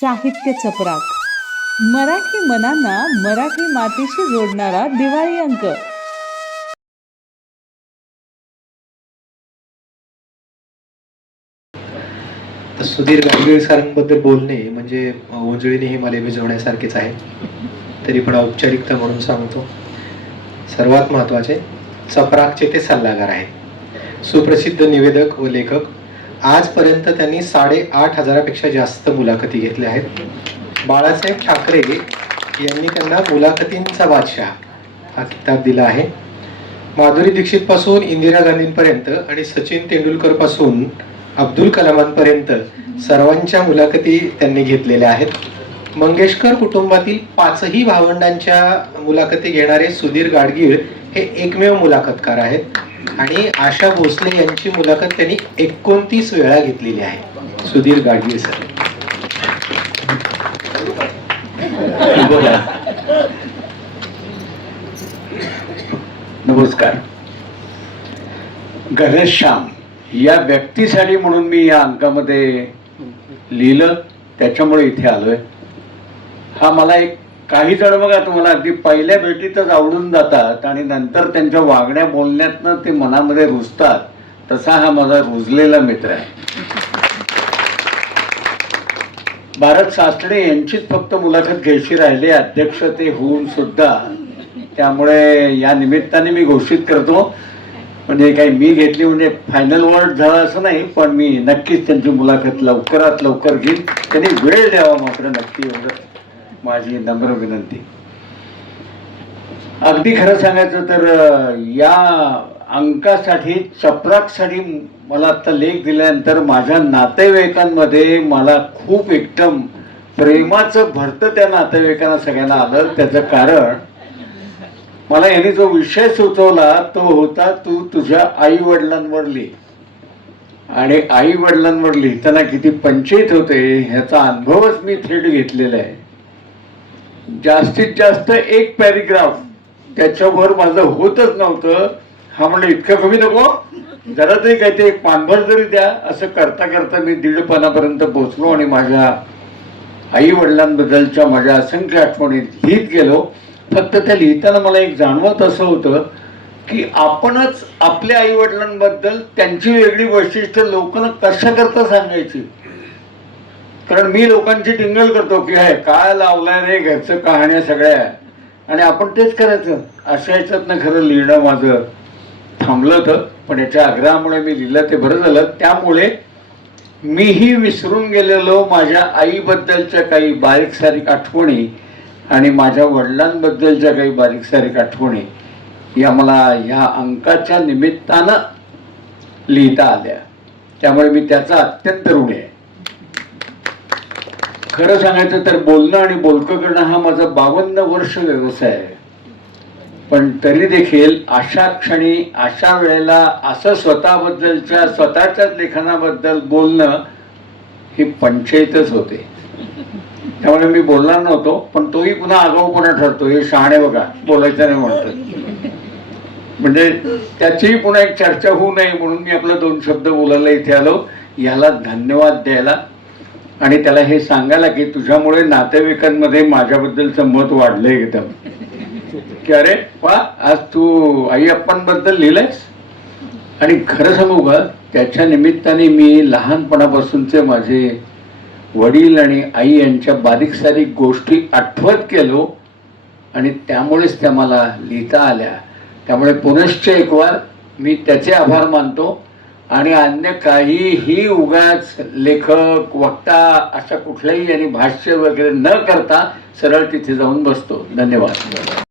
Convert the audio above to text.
साहित्य चपराक. मराठी मनांना मराठी मातीशी जोडणारा दिवाळी अंक. सुधीर गाडगीळ सरांबद्दल बोलणे म्हणजे उजळीने मला भिजवण्यासारखेच आहे. तरी पण औपचारिकता म्हणून सांगतो. सर्वात महत्त्वाचे चपराकचे ते सल्लागार आहेत सुप्रसिद्ध निवेदक व लेखक आजपर्यंत त्यांनी साडेआठ हजारापेक्षा जास्त मुलाखती घेतल्या आहेत. बाळासाहेब ठाकरे यांनी त्यांना मुलाखतींचा बादशाह हा किताब दिला आहे. माधुरी दीक्षितपासून इंदिरा गांधींपर्यंत आणि सचिन तेंडुलकरपासून अब्दुल कलामांपर्यंत सर्वांच्या मुलाखती त्यांनी घेतलेल्या आहेत. मंगेशकर कुटुंबातील पाचही भावंडांच्या मुलाखती घेणारे सुधीर गाडगीळ हे एकमेव मुलाखतकार आहेत. आणि आशा भोसले यांची मुलाखत त्यांनी एकोणतीस वेळा घेतलेली आहे. सुधीर गाडगे सर. नमस्कार. गणेश श्याम या व्यक्तीसाठी म्हणून मी या अंकामध्ये लिहिलं त्याच्यामुळे इथे आलोय. हा मला एक काही जण बघा तुम्हाला अगदी पहिल्या भेटीतच आवडून जातात आणि नंतर त्यांच्या वागण्या बोलण्यातनं ते मनामध्ये रुजतात. तसा हा माझा रुजलेला मित्र आहे. भारत सासणे यांचीच फक्त मुलाखत घ्यायची राहिली. अध्यक्ष ते होऊन सुद्धा. त्यामुळे या निमित्ताने मी घोषित करतो. म्हणजे काही मी घेतली म्हणजे फायनल वर्ड झाला असं नाही पण मी नक्कीच त्यांची मुलाखत लवकरात लवकर घेईन. त्यांनी वेळ द्यावा मात्र नक्की एवढं. माझी नम्र विनंती. अगदी खरं सांगायचं तर या अंकासाठी चपराकसाठी मला आता लेख दिल्यानंतर माझ्या नातेवाईकांमध्ये मला खूप एकदम प्रेमाचं भरतं त्या नातेवाईकांना सगळ्यांना आलं. त्याचं कारण मला यांनी जो विषय सुचवला तो होता तू तुझ्या आई वडिलांवर लिह आणि आई वडिलांवर लिहिताना किती पंचायत होते ह्याचा अनुभवच मी थेट घेतलेला आहे. जास्तीत जास्त एक पॅरिग्राफ. त्याच्यावर माझं होतच नव्हतं. हा म्हणलं इतकं कमी नको. जरा तरी काही ते एक पानभर जरी द्या. असं करता करता मी दीड पानापर्यंत पोहोचलो आणि माझ्या आई वडिलांबद्दलच्या माझ्या असंख्य आठवणीत लिहित गेलो. फक्त त्या लिहिताना मला एक जाणवत असं होतं की आपणच आपल्या आई वडिलांबद्दल त्यांची वेगळी वैशिष्ट्य लोकांना कशा करता सांगायची? कारण मी लोकांची टिंगल करतो की आहे काय लावलाय रे घरचं कहाण्या सगळ्या? आणि आपण तेच करायचं. अशा याच्यातनं खरं लिहिणं माझं थांबलं होतं पण याच्या आग्रहामुळे मी लिहिलं ते बरं झालं. त्यामुळे मीही विसरून गेलेलो माझ्या आईबद्दलच्या काही बारीक सारीक आठवणी आणि माझ्या वडिलांबद्दलच्या काही बारीक सारीक आठवणी या मला ह्या अंकाच्या निमित्तानं लिहिता आल्या. त्यामुळे मी त्याचा अत्यंत ऋण आहे. खरं सांगायचं तर बोलणं आणि बोलकं करणं हा माझा बावन्न वर्ष व्यवसाय आहे. पण तरी देखील अशा क्षणी अशा वेळेला असं स्वतःबद्दलच्या स्वतःच्याच लेखनाबद्दल बोलणं ही पंचायतच होते. त्यामुळे मी बोलणार नव्हतो पण तोही पुन्हा आगाऊपणा ठरतो. हे शहाणे बघा बोलायचं नाही म्हणतात. म्हणजे त्याचीही पुन्हा एक चर्चा होऊ नये म्हणून मी आपलं दोन शब्द बोलायला इथे आलो. याला धन्यवाद द्यायला आणि त्याला हे सांगायला की तुझ्यामुळे नातेवाईकांमध्ये माझ्याबद्दलचं मत वाढलंय एकदम. की अरे वा आज तू आई अप्पांबद्दल लिहिलंयस? आणि खरं सांगू का त्याच्या निमित्ताने मी लहानपणापासूनचे माझे वडील आणि आई यांच्या बारीक सारीक गोष्टी आठवत गेलो आणि त्यामुळेच त्या मला लिहिता आल्या. त्यामुळे पुनश्च एक वार मी त्याचे आभार मानतो. आणि अन्य काहीही उगाच लेखक वक्ता अशा कुठल्याही यांनी भाष्य वगैरे न करता सरळ तिथे जाऊन बसतो. धन्यवाद.